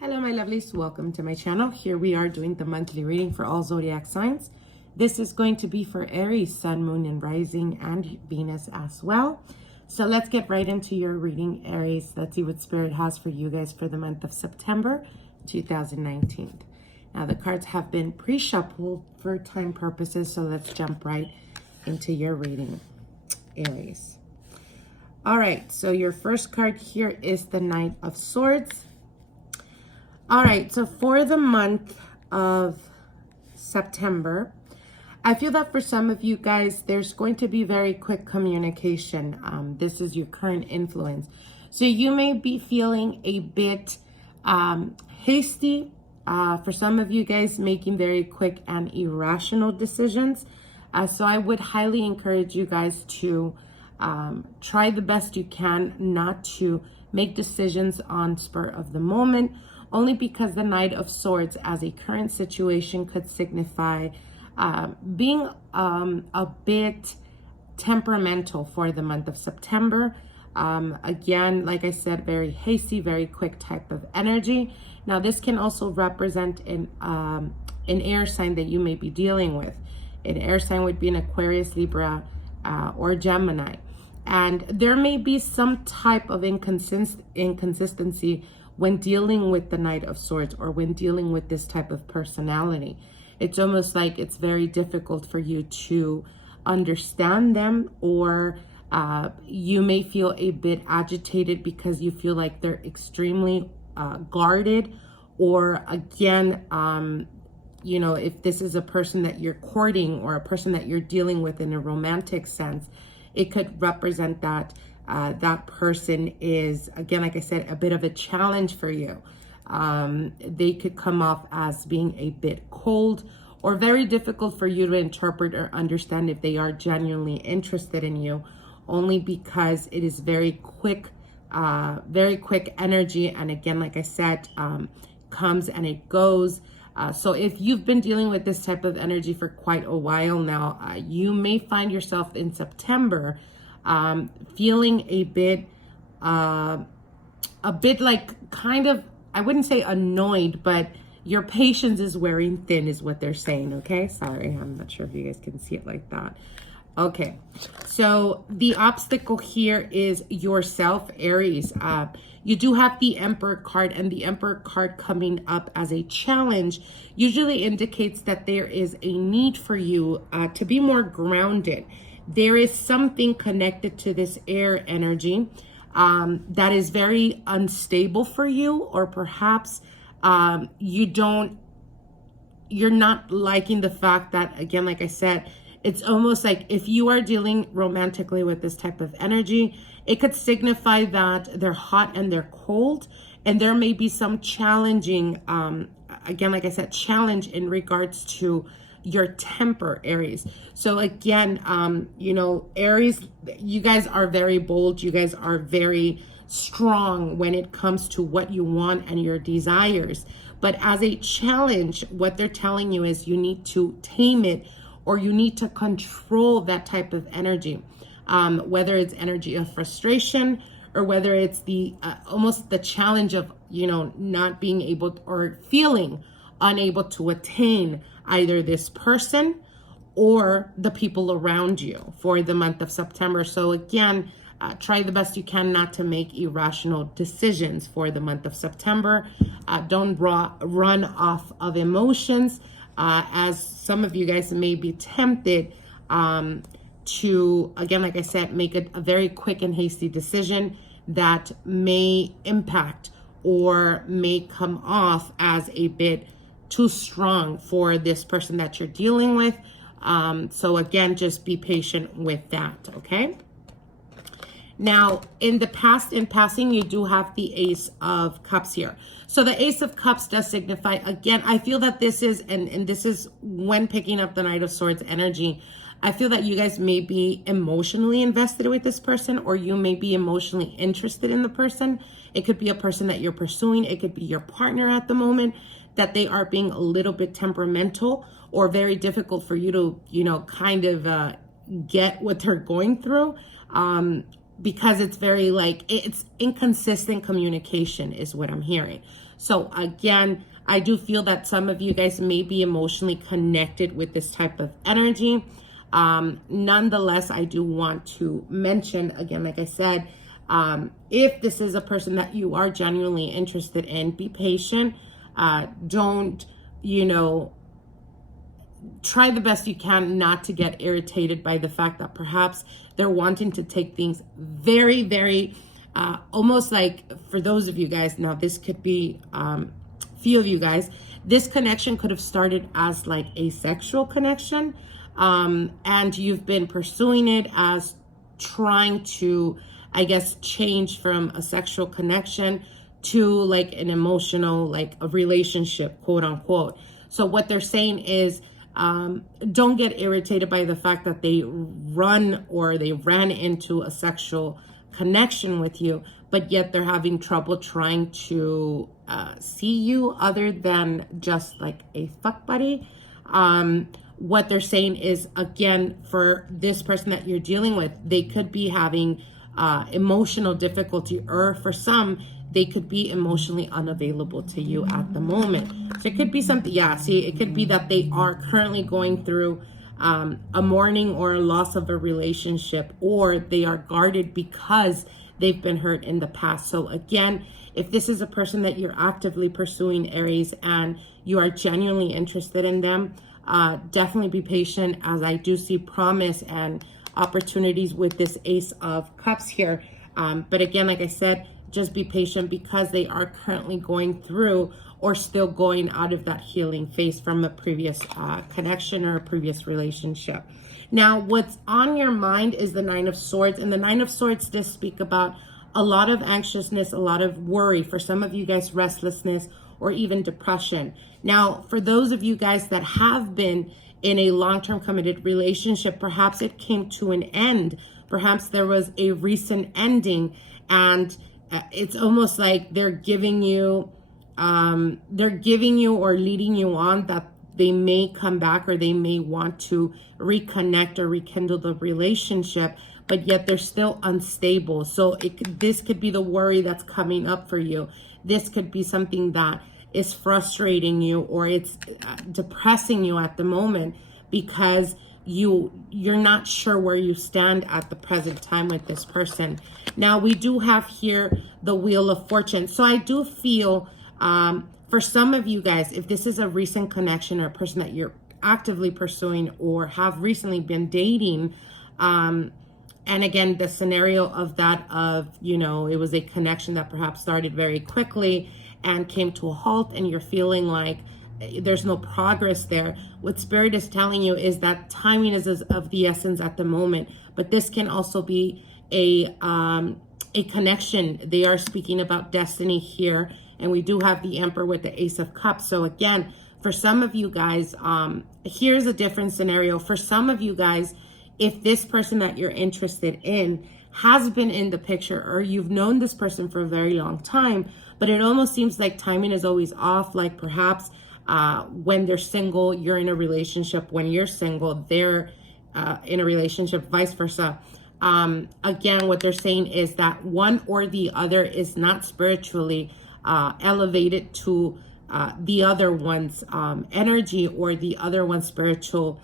Hello my lovelies, welcome to my channel. Here we are doing the monthly reading for all zodiac signs. This is going to be for Aries, Sun, Moon, and Rising, and Venus as well. So let's get right into your reading, Aries. Let's see what Spirit has for you guys for the month of September 2019. Now the cards have been pre-shuffled for time purposes, so let's jump right into your reading, Aries. All right, so your first card here is the Knight of Swords. All right, so for the month of September, I feel that for some of you guys, there's going to be very quick communication. This is your current influence. So you may be feeling a bit hasty. For some of you guys, making very quick and irrational decisions. So I would highly encourage you guys to try the best you can not to make decisions on spur of the moment, only because the Knight of Swords as a current situation could signify being a bit temperamental for the month of September. Again, like I said, very hasty, very quick type of energy. Now, this can also represent an air sign that you may be dealing with. An air sign would be an Aquarius, Libra, or Gemini. And there may be some type of inconsistency when dealing with the Knight of Swords or when dealing with this type of personality. It's almost like it's very difficult for you to understand them, or you may feel a bit agitated because you feel like they're extremely guarded, or again, you know, if this is a person that you're courting or a person that you're dealing with in a romantic sense, it could represent that that person is, again, like I said, a bit of a challenge for you. They could come off as being a bit cold or very difficult for you to interpret or understand if they are genuinely interested in you, only because it is very quick energy. And again, like I said, comes and it goes. So if you've been dealing with this type of energy for quite a while now, you may find yourself in September feeling a bit like kind of, I wouldn't say annoyed, but your patience is wearing thin is what they're saying. Okay, sorry, I'm not sure if you guys can see it like that. Okay, so the obstacle here is yourself, Aries. You do have the Emperor card, and the Emperor card coming up as a challenge usually indicates that there is a need for you to be more grounded. There is something connected to this air energy that is very unstable for you, or perhaps you're not liking the fact that, again, like I said, it's almost like if you are dealing romantically with this type of energy, it could signify that they're hot and they're cold, and there may be some challenging, again, like I said, challenge in regards to your temper, Aries. So again, you know, Aries, you guys are very bold. You guys are very strong when it comes to what you want and your desires. But as a challenge, what they're telling you is you need to tame it, or you need to control that type of energy, whether it's energy of frustration, or whether it's the almost the challenge of, you know, not being able to, or feeling unable to attain either this person or the people around you for the month of September. So again, try the best you can not to make irrational decisions for the month of September. Don't run off of emotions, as some of you guys may be tempted to, again, like I said, make a very quick and hasty decision that may impact or may come off as a bit too strong for this person that you're dealing with. So again, just be patient with that, okay? Now, in the past, in passing, you do have the Ace of Cups here. So the Ace of Cups does signify, again, I feel that this is, and this is when picking up the Knight of Swords energy, I feel that you guys may be emotionally invested with this person, or you may be emotionally interested in the person. It could be a person that you're pursuing. It could be your partner at the moment, that they are being a little bit temperamental or very difficult for you to, you know, kind of get what they're going through. Because it's very like, it's inconsistent communication is what I'm hearing. So again, I do feel that some of you guys may be emotionally connected with this type of energy. Nonetheless, I do want to mention again, like I said, if this is a person that you are genuinely interested in, be patient. Don't, try the best you can not to get irritated by the fact that perhaps they're wanting to take things very, very, almost like, for those of you guys, now this could be few of you guys, this connection could have started as like a sexual connection, and you've been pursuing it as trying to, I guess, change from a sexual connection to like an emotional, like a relationship, quote unquote. So what they're saying is, don't get irritated by the fact that they ran into a sexual connection with you, but yet they're having trouble trying to see you other than just like a fuck buddy. What they're saying is, again, for this person that you're dealing with, they could be having emotional difficulty, or for some, they could be emotionally unavailable to you at the moment. So it could be something, it could be that they are currently going through a mourning or a loss of a relationship, or they are guarded because they've been hurt in the past. So again, if this is a person that you're actively pursuing, Aries, and you are genuinely interested in them, definitely be patient, as I do see promise and opportunities with this Ace of Cups here. But again, like I said, just be patient, because they are currently going through or still going out of that healing phase from a previous connection or a previous relationship. Now, what's on your mind is the Nine of Swords, and the Nine of Swords does speak about a lot of anxiousness, a lot of worry. For some of you guys, restlessness or even depression. Now, for those of you guys that have been in a long-term committed relationship, perhaps it came to an end. Perhaps there was a recent ending, and it's almost like they're giving you or leading you on that they may come back, or they may want to reconnect or rekindle the relationship, but yet they're still unstable. So this could be the worry that's coming up for you. This could be something that is frustrating you, or it's depressing you at the moment, because you're not sure where you stand at the present time with this person. Now, we do have here the Wheel of Fortune. So I do feel, for some of you guys, if this is a recent connection or a person that you're actively pursuing or have recently been dating, and again, the scenario of that it was a connection that perhaps started very quickly and came to a halt, and you're feeling like there's no progress there. What Spirit is telling you is that timing is of the essence at the moment, but this can also be a connection. They are speaking about destiny here, and we do have the Emperor with the Ace of Cups. So again, for some of you guys, here's a different scenario. For some of you guys, if this person that you're interested in has been in the picture, or you've known this person for a very long time, but it almost seems like timing is always off. Like perhaps when they're single, you're in a relationship. When you're single, they're in a relationship, vice versa. Again, what they're saying is that one or the other is not spiritually elevated to the other one's energy, or the other one's spiritual,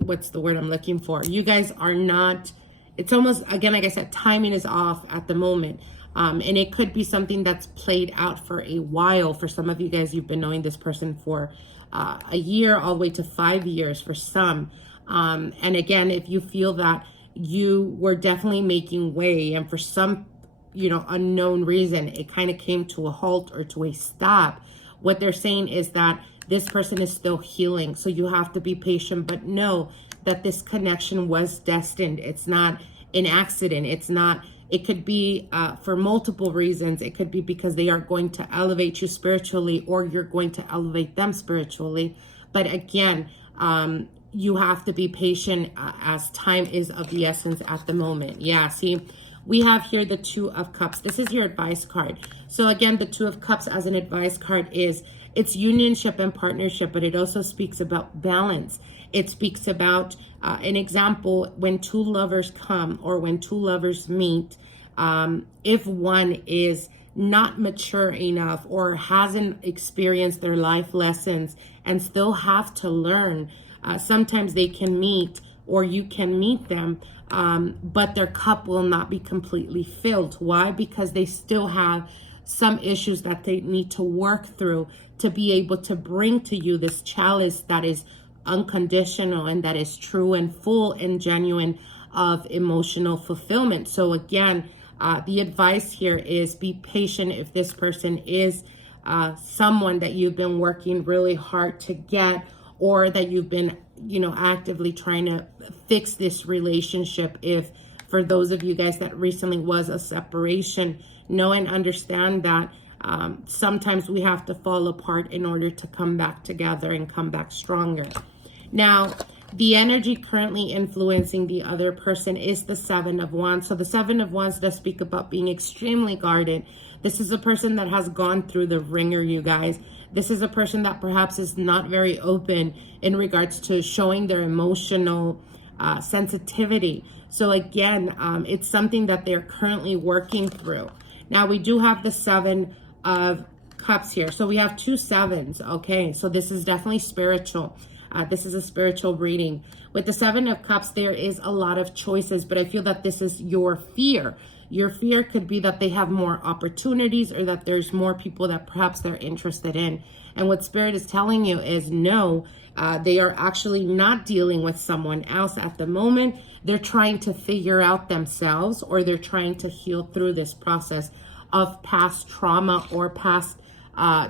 what's the word I'm looking for? You guys are not, it's almost, again, like I said, timing is off at the moment. And it could be something that's played out for a while. For some of you guys, you've been knowing this person for a year, all the way to 5 years for some. And again, if you feel that you were definitely making way, and for some, unknown reason, it kind of came to a halt or to a stop, what they're saying is that this person is still healing. So you have to be patient, but know that this connection was destined. It's not an accident. It could be for multiple reasons. It could be because they are going to elevate you spiritually, or you're going to elevate them spiritually. But again, you have to be patient, as time is of the essence at the moment. Yeah, see, we have here the Two of Cups. This is your advice card. So again, the Two of Cups as an advice card it's unionship and partnership, but it also speaks about balance. It speaks about an example, when two lovers come, or when two lovers meet, if one is not mature enough or hasn't experienced their life lessons and still have to learn. Sometimes they can meet, or you can meet them, but their cup will not be completely filled. Why? Because they still have some issues that they need to work through to be able to bring to you this chalice that is unconditional and that is true and full and genuine of emotional fulfillment. So again, the advice here is be patient if this person is someone that you've been working really hard to get, or that you've been, actively trying to fix this relationship. If for those of you guys that recently was a separation, know and understand that sometimes we have to fall apart in order to come back together and come back stronger. Now, the energy currently influencing the other person is the Seven of Wands. So the Seven of Wands does speak about being extremely guarded. This is a person that has gone through the ringer, you guys. This is a person that perhaps is not very open in regards to showing their emotional sensitivity. So again, it's something that they're currently working through. Now, we do have the Seven of Cups here. So we have two sevens, okay? So this is definitely spiritual. This is a spiritual reading. With the Seven of Cups, there is a lot of choices, but I feel that this is your fear. Your fear could be that they have more opportunities, or that there's more people that perhaps they're interested in. And what Spirit is telling you is no, they are actually not dealing with someone else at the moment. They're trying to figure out themselves, or they're trying to heal through this process of past trauma or past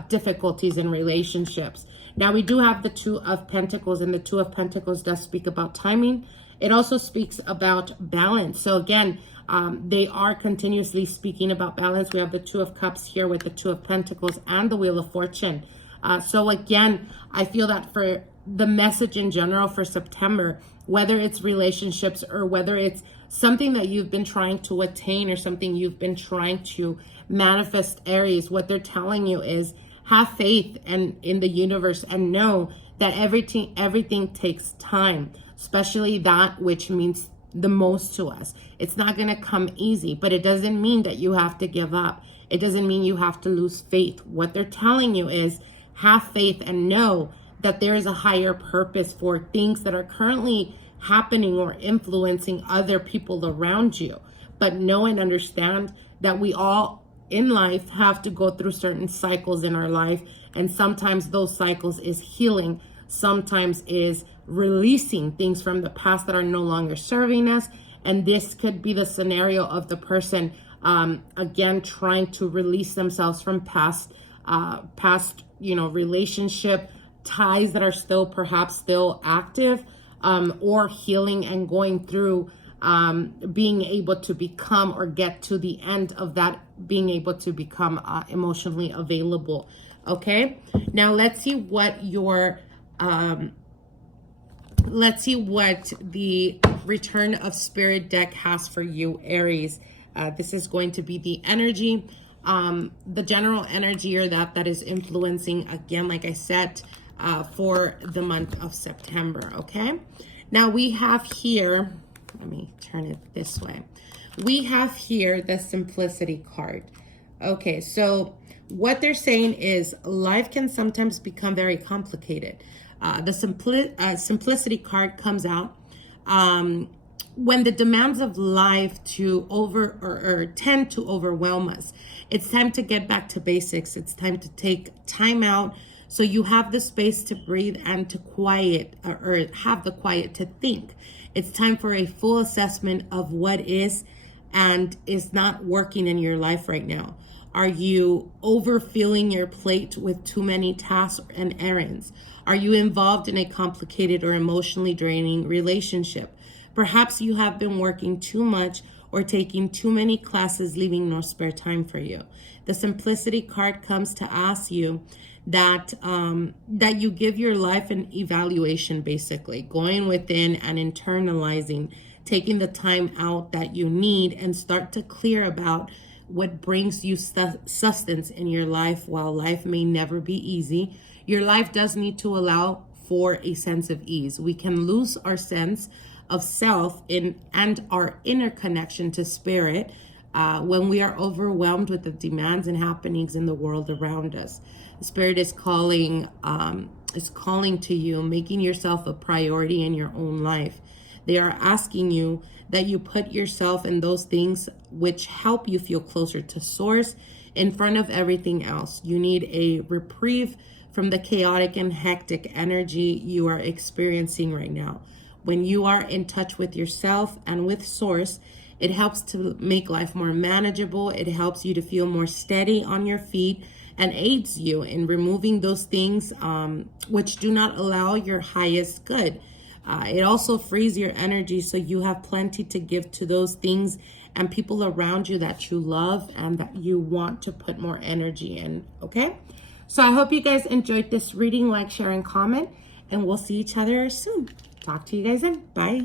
difficulties in relationships. Now, we do have the Two of Pentacles, and the Two of Pentacles does speak about timing. It also speaks about balance. So again, they are continuously speaking about balance. We have the Two of Cups here with the Two of Pentacles and the Wheel of Fortune. So again, I feel that for the message in general for September, whether it's relationships or whether it's something that you've been trying to attain or something you've been trying to manifest, Aries, what they're telling you is have faith in the universe and know that everything takes time, especially that which means the most to us. It's not going to come easy, but it doesn't mean that you have to give up. It doesn't mean you have to lose faith. What they're telling you is have faith and know that there is a higher purpose for things that are currently happening or influencing other people around you. But know and understand that we all in life have to go through certain cycles in our life, and sometimes those cycles is healing, sometimes is releasing things from the past that are no longer serving us. And this could be the scenario of the person again trying to release themselves from past relationship ties that are still active, or healing and going through being able to become or get to the end of that, being able to become emotionally available. Okay, now let's see what your the Return of Spirit deck has for you, Aries. This is going to be the energy, the general energy, or that is influencing, again, like I said, for the month of September. Okay, now we have here, let me turn it this way. We have here the Simplicity card. Okay, so what they're saying is life can sometimes become very complicated. The Simplicity card comes out when the demands of life tend to overwhelm us. It's time to get back to basics. It's time to take time out so you have the space to breathe and to quiet, or have the quiet to think. It's time for a full assessment of what is and is not working in your life right now. Are you overfilling your plate with too many tasks and errands? Are you involved in a complicated or emotionally draining relationship? Perhaps you have been working too much or taking too many classes, leaving no spare time for you. The Simplicity card comes to ask you that you give your life an evaluation, basically going within and internalizing, taking the time out that you need, and start to clear about what brings you sustenance in your life. While life may never be easy, your life does need to allow for a sense of ease. We can lose our sense of self and our inner connection to spirit when we are overwhelmed with the demands and happenings in the world around us. The Spirit is calling to you, making yourself a priority in your own life. They are asking you that you put yourself in those things which help you feel closer to Source in front of everything else. You need a reprieve from the chaotic and hectic energy you are experiencing right now. When you are in touch with yourself and with Source, it helps to make life more manageable. It helps you to feel more steady on your feet and aids you in removing those things which do not allow your highest good. It also frees your energy so you have plenty to give to those things and people around you that you love and that you want to put more energy in, okay? So I hope you guys enjoyed this reading. Like, share, and comment, and we'll see each other soon. Talk to you guys then. Bye.